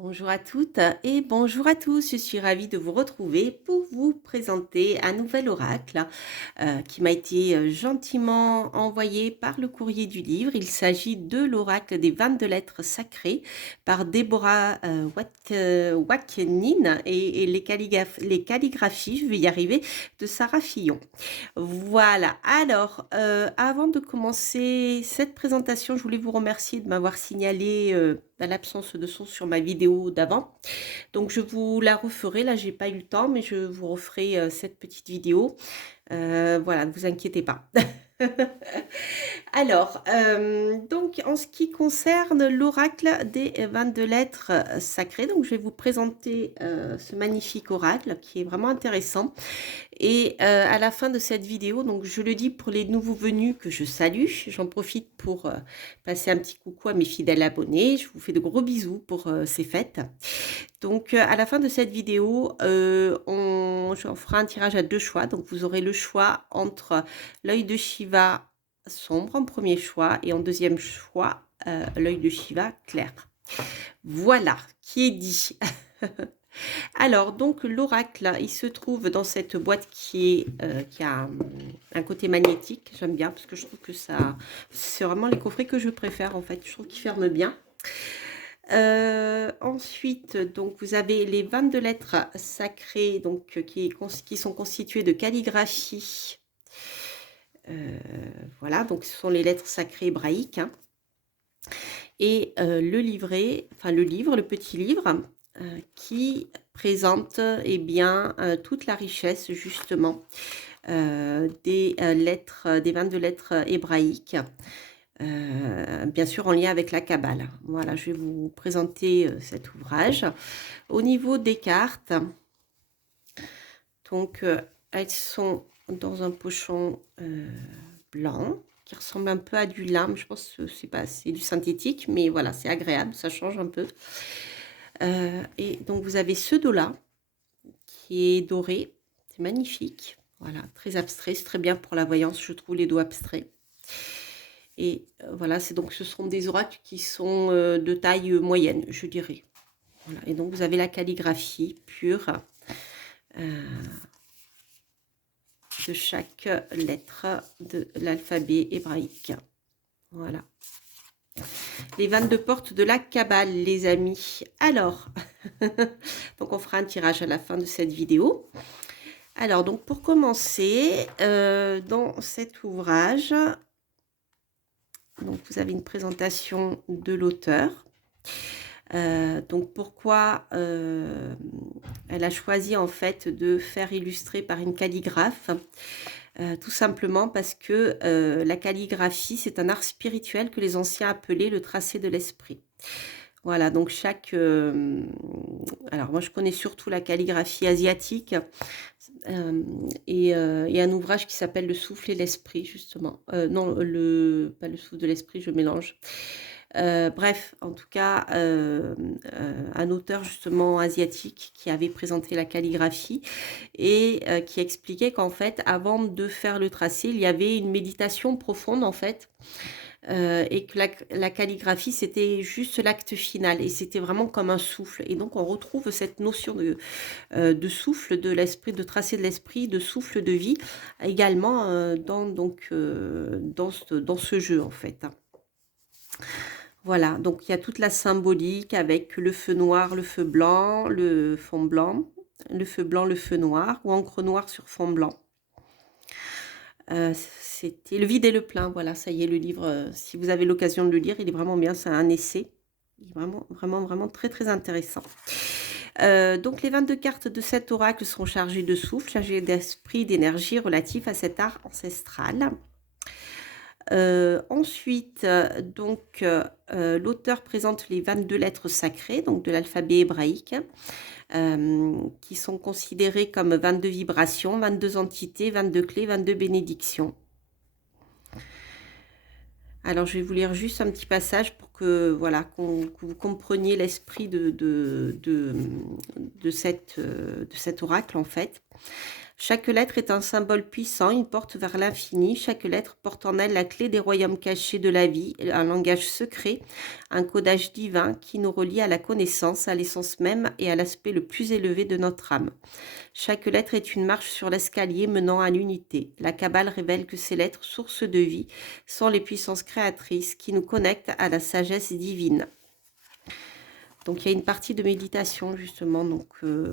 Bonjour à toutes et bonjour à tous. Je suis ravie de vous retrouver pour vous présenter un nouvel oracle qui m'a été gentiment envoyé par le courrier du livre. Il s'agit de l'oracle des 22 lettres sacrées par Déborah Wakenin et les calligraphies, je vais y arriver, de Sarah Fillon. Voilà, alors avant de commencer cette présentation, je voulais vous remercier de m'avoir signalé l'absence de son sur ma vidéo d'avant. Donc je vous la referai, là j'ai pas eu le temps, mais je vous referai cette petite vidéo. Voilà, ne vous inquiétez pas. Alors, donc en ce qui concerne l'oracle des 22 lettres sacrées, donc je vais vous présenter ce magnifique oracle qui est vraiment intéressant. Et à la fin de cette vidéo, donc je le dis pour les nouveaux venus que je salue, j'en profite pour passer un petit coucou à mes fidèles abonnés. Je vous fais de gros bisous pour ces fêtes. Donc à la fin de cette vidéo, on fera un tirage à deux choix. Donc vous aurez le choix entre l'œil de Shiva sombre en premier choix et en deuxième choix, l'œil de Shiva clair. Voilà, qui est dit. Alors, donc, l'oracle, il se trouve dans cette boîte qui a un côté magnétique. J'aime bien parce que je trouve que c'est vraiment les coffrets que je préfère en fait. Je trouve qu'ils ferment bien. Ensuite, donc, vous avez les 22 lettres sacrées donc, qui sont constituées de calligraphie. Voilà, donc ce sont les lettres sacrées hébraïques. Hein. Et le livret, enfin le livre, le petit livre, qui présente bien toute la richesse justement des lettres, des 22 lettres hébraïques, bien sûr en lien avec la Kabbale. Voilà, je vais vous présenter cet ouvrage. Au niveau des cartes, donc elles sont dans un pochon blanc qui ressemble un peu à du lin. Je pense que c'est du synthétique, mais voilà, c'est agréable, ça change un peu. Et donc vous avez ce dos-là qui est doré, c'est magnifique, voilà, très abstrait, c'est très bien pour la voyance, je trouve les dos abstraits. Et voilà, ce sont des oracles qui sont de taille moyenne, je dirais. Voilà. Et donc vous avez la calligraphie pure de chaque lettre de l'alphabet hébraïque. Voilà. Les 22 portes de la Kabbale, les amis. Alors, donc on fera un tirage à la fin de cette vidéo. Alors, donc pour commencer, dans cet ouvrage, donc vous avez une présentation de l'auteur. Donc pourquoi elle a choisi en fait de faire illustrer par une calligraphe, tout simplement parce que la calligraphie, c'est un art spirituel que les anciens appelaient le tracé de l'esprit. Voilà, donc alors moi je connais surtout la calligraphie asiatique et un ouvrage qui s'appelle Le souffle et l'esprit, justement. Non, pas le souffle de l'esprit, je mélange. Bref, en tout cas, un auteur justement asiatique qui avait présenté la calligraphie et qui expliquait qu'en fait, avant de faire le tracé, il y avait une méditation profonde en fait. Et que la calligraphie, c'était juste l'acte final et c'était vraiment comme un souffle. Et donc, on retrouve cette notion de souffle de l'esprit, de tracé de l'esprit, de souffle de vie, également dans ce jeu, en fait. Voilà, donc il y a toute la symbolique avec le feu noir, le feu blanc, le fond blanc, le feu blanc, le feu noir, ou encre noire sur fond blanc. C'était Le vide et le plein, voilà, ça y est, le livre, si vous avez l'occasion de le lire, il est vraiment bien, c'est un essai, il est vraiment, vraiment, vraiment très, très intéressant. Donc les 22 cartes de cet oracle seront chargées de souffle, chargées d'esprit, d'énergie relative à cet art ancestral. Ensuite, donc, l'auteur présente les 22 lettres sacrées, donc de l'alphabet hébraïque, qui sont considérées comme 22 vibrations, 22 entités, 22 clés, 22 bénédictions. Alors, je vais vous lire juste un petit passage pour que, voilà, que vous compreniez l'esprit de cet oracle, en fait. Chaque lettre est un symbole puissant, une porte vers l'infini. Chaque lettre porte en elle la clé des royaumes cachés de la vie, un langage secret, un codage divin qui nous relie à la connaissance, à l'essence même et à l'aspect le plus élevé de notre âme. Chaque lettre est une marche sur l'escalier menant à l'unité. La Kabbale révèle que ces lettres, sources de vie, sont les puissances créatrices qui nous connectent à la sagesse divine. Donc, il y a une partie de méditation, justement, donc,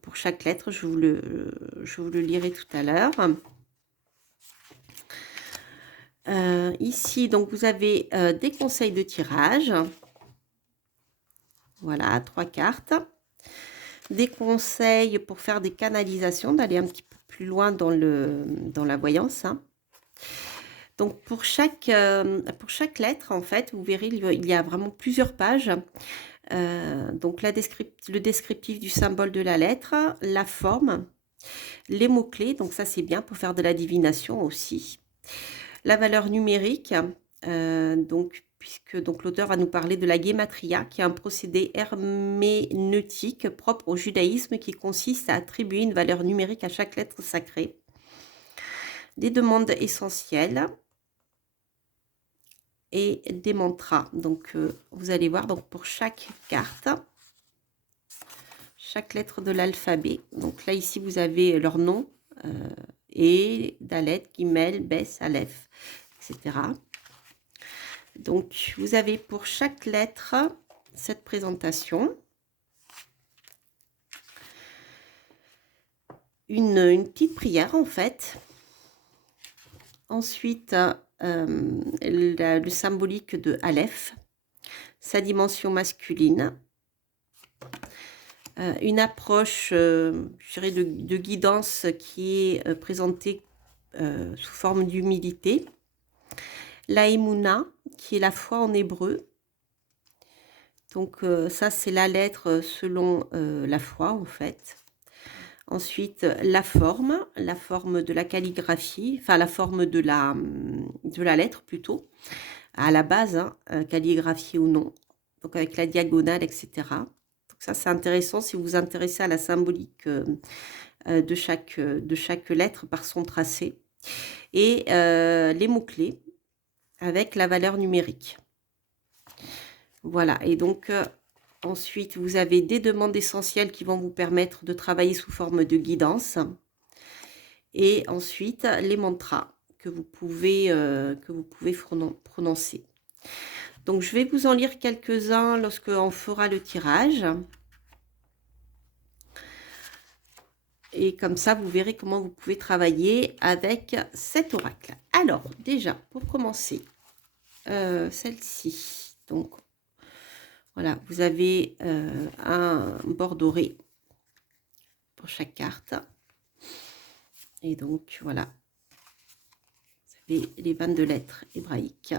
pour chaque lettre. Je vous le lirai tout à l'heure. Ici, donc, vous avez des conseils de tirage. Voilà, 3 cartes. Des conseils pour faire des canalisations, d'aller un petit peu plus loin dans la voyance. Hein. Donc, pour chaque lettre, en fait, vous verrez, il y a vraiment plusieurs pages. Donc le descriptif du symbole de la lettre, la forme, les mots-clés, donc ça c'est bien pour faire de la divination aussi. La valeur numérique, puisque l'auteur va nous parler de la guématria, qui est un procédé herméneutique propre au judaïsme qui consiste à attribuer une valeur numérique à chaque lettre sacrée. Des demandes essentielles et des mantras. Donc vous allez voir, donc pour chaque carte, chaque lettre de l'alphabet. Donc là, ici, vous avez leur nom, et Dalet, Gimel, Bess, Aleph, etc. Donc, vous avez pour chaque lettre cette présentation. Une petite prière, en fait. Ensuite, le symbolique de Aleph, sa dimension masculine. Une approche, je dirais, de guidance qui est présentée sous forme d'humilité. La Emouna, qui est la foi en hébreu. Donc ça, c'est la lettre selon la foi, en fait. Ensuite, la forme de la calligraphie, enfin la forme de la lettre plutôt, à la base, hein, calligraphiée ou non, donc avec la diagonale, etc. Donc ça, c'est intéressant si vous vous intéressez à la symbolique de chaque lettre par son tracé. Et les mots-clés avec la valeur numérique. Voilà, et donc ensuite, vous avez des demandes essentielles qui vont vous permettre de travailler sous forme de guidance. Et ensuite, les mantras que vous pouvez prononcer. Donc, je vais vous en lire quelques-uns lorsqu'on fera le tirage. Et comme ça, vous verrez comment vous pouvez travailler avec cet oracle. Alors, déjà, pour commencer, celle-ci. Donc, voilà, vous avez un bord doré pour chaque carte. Et donc, voilà, vous avez les 22 lettres hébraïques.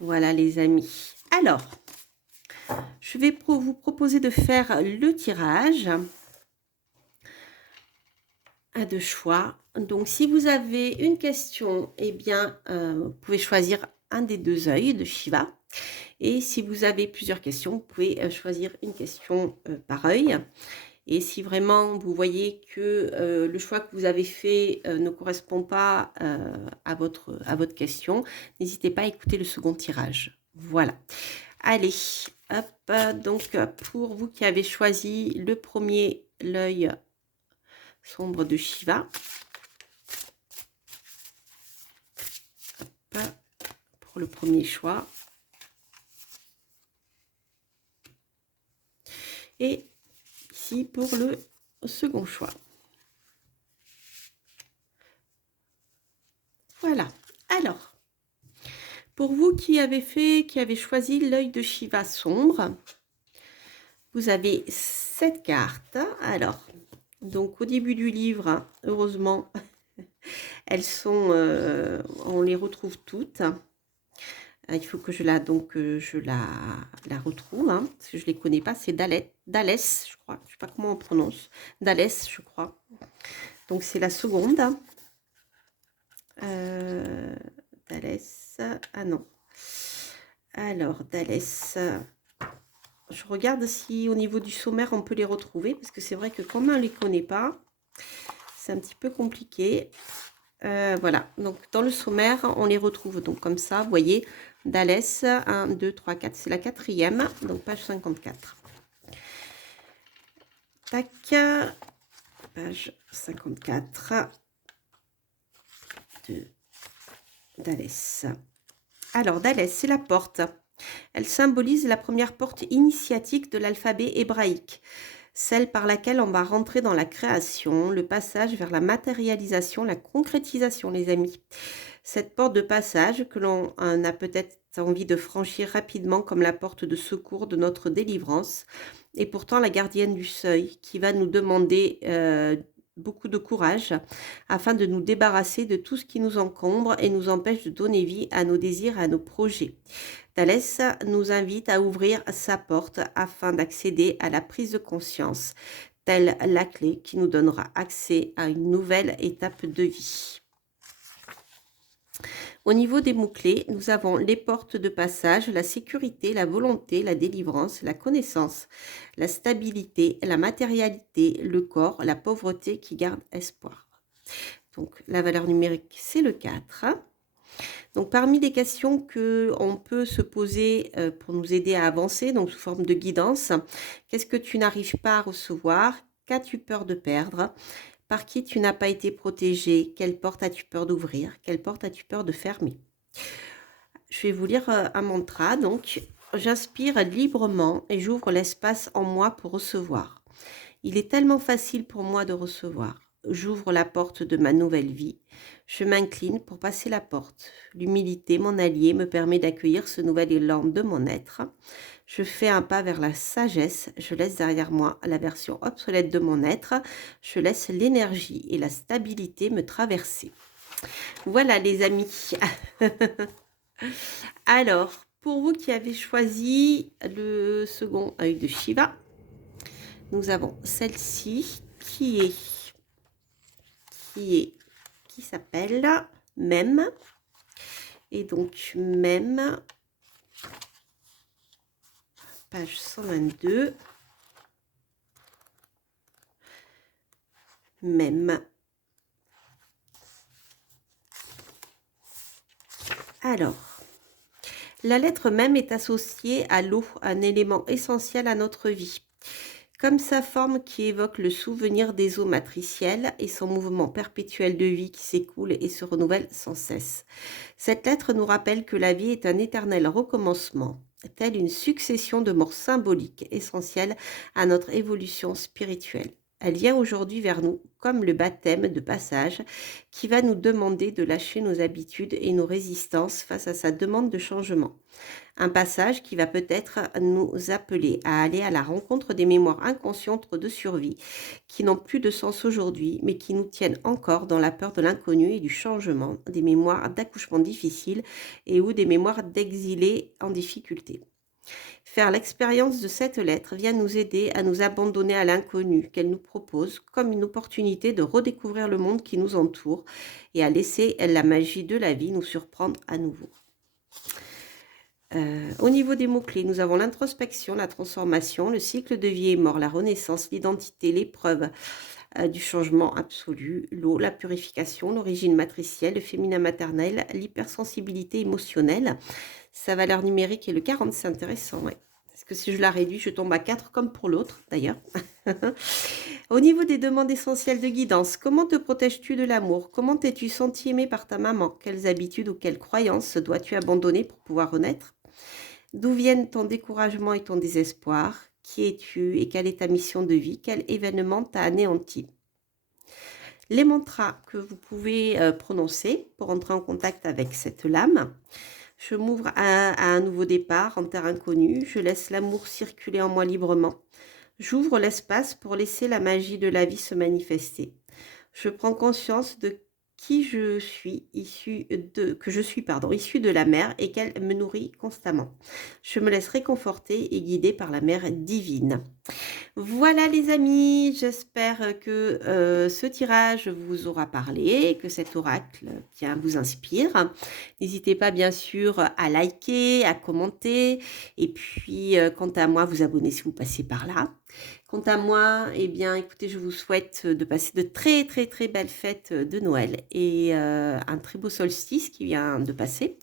Voilà les amis. Alors, je vais vous proposer de faire le tirage à 2 choix. Donc, si vous avez une question, eh bien, vous pouvez choisir un des 2 œils de Shiva. Et si vous avez plusieurs questions, vous pouvez choisir une question par œil. Et si vraiment vous voyez que le choix que vous avez fait ne correspond pas à votre question, n'hésitez pas à écouter le second tirage. Voilà. Allez, hop, donc pour vous qui avez choisi le premier, l'œil sombre de Shiva. Hop, pour le premier choix. Et ici pour le second choix. Voilà. Alors, pour vous qui avez choisi l'œil de Shiva sombre, Vous avez 7 cartes. Alors, donc au début du livre, hein, heureusement, elles sont, on les retrouve toutes. Il faut que je la retrouve, hein, parce que je ne les connais pas. C'est Dallès, je crois. Je ne sais pas comment on prononce. Dallès, je crois. Donc c'est la seconde. Dallès. Ah non. Alors, Dallès. Je regarde si au niveau du sommaire, on peut les retrouver. Parce que c'est vrai que comme on ne les connaît pas, c'est un petit peu compliqué. Voilà, donc dans le sommaire, on les retrouve donc comme ça, vous voyez, Dallès, 1, 2, 3, 4, c'est la quatrième, donc page 54. Tac, page 54 de Dallès. Alors, Dallès, c'est la porte. Elle symbolise la première porte initiatique de l'alphabet hébraïque, celle par laquelle on va rentrer dans la création, le passage vers la matérialisation, la concrétisation, les amis. Cette porte de passage que l'on a peut-être envie de franchir rapidement comme la porte de secours de notre délivrance, est pourtant la gardienne du seuil qui va nous demander beaucoup de courage afin de nous débarrasser de tout ce qui nous encombre et nous empêche de donner vie à nos désirs, à nos projets. Thalès nous invite à ouvrir sa porte afin d'accéder à la prise de conscience, telle la clé qui nous donnera accès à une nouvelle étape de vie. Au niveau des mots-clés, nous avons les portes de passage, la sécurité, la volonté, la délivrance, la connaissance, la stabilité, la matérialité, le corps, la pauvreté qui garde espoir. Donc la valeur numérique, c'est le 4. Donc parmi les questions qu'on peut se poser pour nous aider à avancer, donc sous forme de guidance, qu'est-ce que tu n'arrives pas à recevoir? Qu'as-tu peur de perdre? Par qui tu n'as pas été protégé? Quelle porte as-tu peur d'ouvrir? Quelle porte as-tu peur de fermer? Je vais vous lire un mantra. Donc, j'inspire librement et j'ouvre l'espace en moi pour recevoir. Il est tellement facile pour moi de recevoir. J'ouvre la porte de ma nouvelle vie. Je m'incline pour passer la porte. L'humilité, mon allié, me permet d'accueillir ce nouvel élan de mon être. Je fais un pas vers la sagesse. Je laisse derrière moi la version obsolète de mon être. Je laisse l'énergie et la stabilité me traverser. Voilà les amis. Alors, pour vous qui avez choisi le second œil de Shiva, nous avons celle-ci qui s'appelle Même. Et donc, Même, page 122. Même. Alors, la lettre Même est associée à l'eau, un élément essentiel à notre vie. Comme sa forme qui évoque le souvenir des eaux matricielles et son mouvement perpétuel de vie qui s'écoule et se renouvelle sans cesse. Cette lettre nous rappelle que la vie est un éternel recommencement, telle une succession de morts symboliques essentielles à notre évolution spirituelle. Elle vient aujourd'hui vers nous comme le baptême de passage qui va nous demander de lâcher nos habitudes et nos résistances face à sa demande de changement. Un passage qui va peut-être nous appeler à aller à la rencontre des mémoires inconscientes de survie qui n'ont plus de sens aujourd'hui, mais qui nous tiennent encore dans la peur de l'inconnu et du changement, des mémoires d'accouchement difficiles et ou des mémoires d'exilés en difficulté. Faire l'expérience de cette lettre vient nous aider à nous abandonner à l'inconnu qu'elle nous propose comme une opportunité de redécouvrir le monde qui nous entoure et à laisser la magie de la vie nous surprendre à nouveau. Au niveau des mots-clés, nous avons l'introspection, la transformation, le cycle de vie et mort, la renaissance, l'identité, l'épreuve du changement absolu, l'eau, la purification, l'origine matricielle, le féminin maternel, l'hypersensibilité émotionnelle. Sa valeur numérique est le 40, c'est intéressant, ouais. Parce que si je la réduis, je tombe à 4 comme pour l'autre d'ailleurs. Au niveau des demandes essentielles de guidance, comment te protèges-tu de l'amour? Comment t'es-tu senti aimé par ta maman? Quelles habitudes ou quelles croyances dois-tu abandonner pour pouvoir renaître? D'où viennent ton découragement et ton désespoir? Qui es-tu et quelle est ta mission de vie? Quel événement t'a anéanti? Les mantras que vous pouvez prononcer pour entrer en contact avec cette lame. Je m'ouvre à un nouveau départ en terre inconnue. Je laisse l'amour circuler en moi librement. J'ouvre l'espace pour laisser la magie de la vie se manifester. Je prends conscience de qui je suis, que je suis, pardon, issue de la mer et qu'elle me nourrit constamment. Je me laisse réconforter et guider par la mer divine. Voilà les amis, j'espère que ce tirage vous aura parlé, que cet oracle bien vous inspire. N'hésitez pas bien sûr à liker, à commenter et puis quant à moi, vous abonner si vous passez par là. Quant à moi, eh bien écoutez, je vous souhaite de passer de très très très belles fêtes de Noël et un très beau solstice qui vient de passer.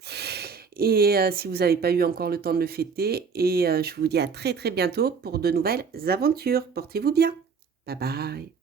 Et si vous n'avez pas eu encore le temps de le fêter, et je vous dis à très très bientôt pour de nouvelles aventures. Portez-vous bien. Bye bye.